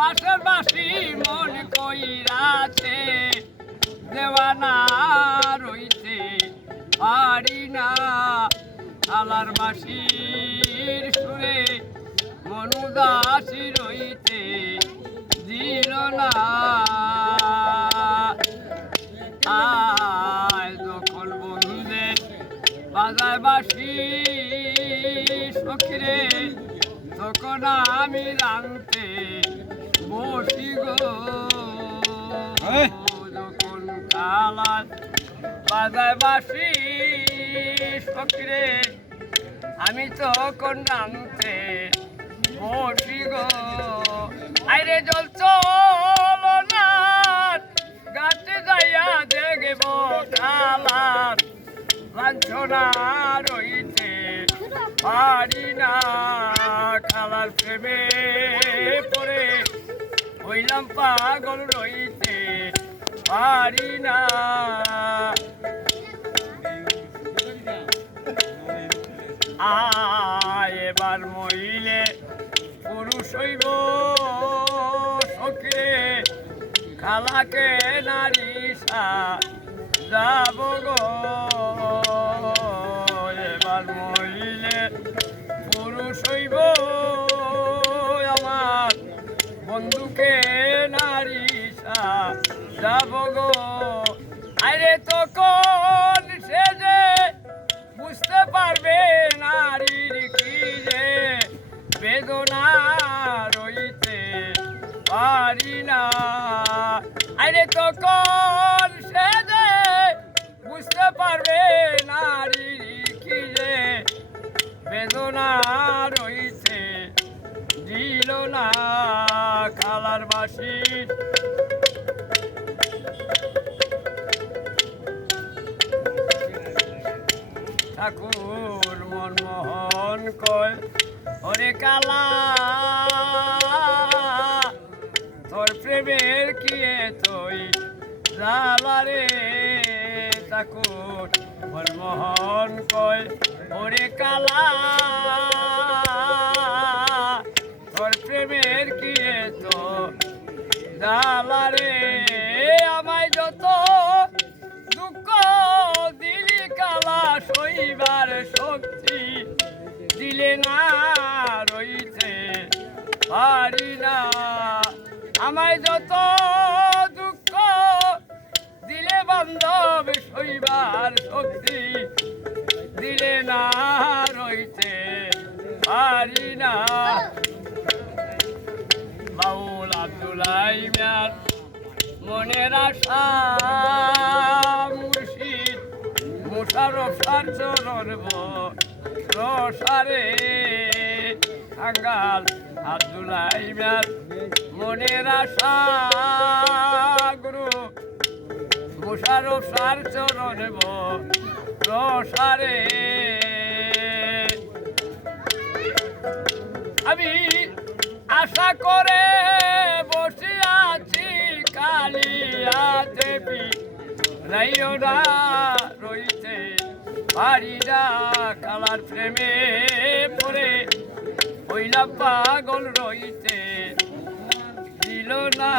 বাসের বাসি মন কইরাছে দেওয়ানা রইতে পারি না আলার বাসির সুরে মন উদাসী রইতে দিল না আয় যখন বন্ধুদের বাজায় বাসি সখিরে তখন আমি রাঁধতে বসি গো যখন কালার বাজায় বাসি সখিরে আমি তখন রাঁধতে বসি গো আইরে জল চলো না গাছে যাইয়া দেখব কালার লাঞ্ছনা রইতে পারি না খালার প্রেমে পড়ে হইলাম পাগল রইতে পারি না এবার মহিলে পুরুষ হইব সখে খালাকে নারী যাব গো এবার মহিলে পুরুষ হইব আমার বন্ধুকে নারী যাব গো আরে তখন সে যে বুঝতে পারবে নারীর কি যে বেদনা রইতে পারি না আরে তখন সে যে বুঝতে পারবে নারীর কি যে বেদনা রইতে দিল না খালার বাসি ঠাকুর মনমোহন কয় ওরে কালা তোর প্রেমের কিয়ে তুই জালারে ঠাকুর মনমোহন কয় ওরে কালা তোর প্রেমের কিয়ে তো জালারে আমায় যত দুঃখ দিলি কালা সইবার শক্তি দিলে না রইতে পারি না আমায় যত দুঃখ দিলে বান্ধব সইবার শক্তি দিলে না রইতে পারি না বাউল আব্দুলাই মিয়ার মনের আশা মুর্শিদ মুশারফ সার চরণ রসারে আঙ্গাল আব্দুলাই মিয়ার মনের আশা গুরু মুশারফ সার চরণ রসারে আমি আশা করে বসে আছি কালিয়া দেবী রাইওরা রইতে পারি না কালার প্রেমে পড়ে হইলাম পাগল রইতে দিল না